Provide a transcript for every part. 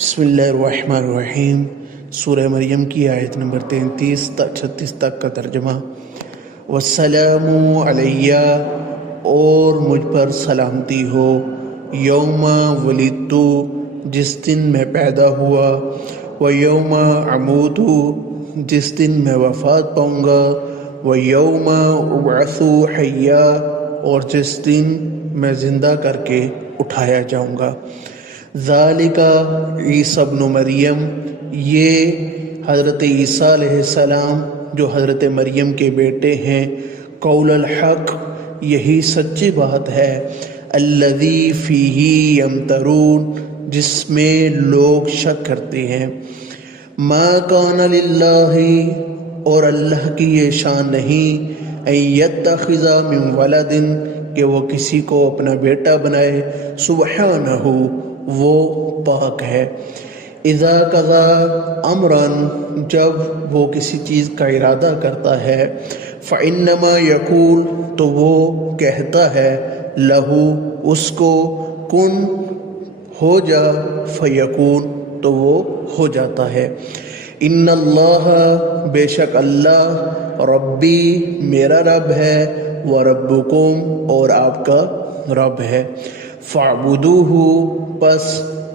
بسم اللہ الرحمن الرحیم۔ سورہ مریم کی آیت نمبر 33 تا 36 تک کا ترجمہ۔ والسلام علیہ، اور مجھ پر سلامتی ہو، یوم ولدت، جس دن میں پیدا ہوا، ویوم اموت، جس دن میں وفات پاؤں گا، ویوم ابعث حیا، اور جس دن میں زندہ کر کے اٹھایا جاؤں گا۔ ذالک عیسی ابن مریم، یہ حضرت عیسیٰ علیہ السلام جو حضرت مریم کے بیٹے ہیں، قول الحق، یہی سچی بات ہے، الذی فیہ یمترون، جس میں لوگ شک کرتے ہیں۔ ما کان للہ، اور اللہ کی یہ شان نہیں، ان یتخذ من ولد، کہ وہ کسی کو اپنا بیٹا بنائے، سبحانہ، وہ پاک ہے۔ اذا قضا امرا، جب وہ کسی چیز کا ارادہ کرتا ہے، فانما یقول، تو وہ کہتا ہے، لہو، اس کو، کن، ہو جا، فیکون، تو وہ ہو جاتا ہے۔ ان اللہ، بے شک اللہ، ربی، میرا رب ہے، وربکم، اور آپ کا رب ہے، فاعبدوہ، پس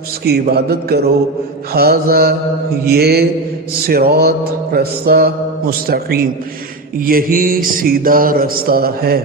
اس کی عبادت کرو، ھذا، یہ، صراط، رستہ، مستقیم، یہی سیدھا رستہ ہے۔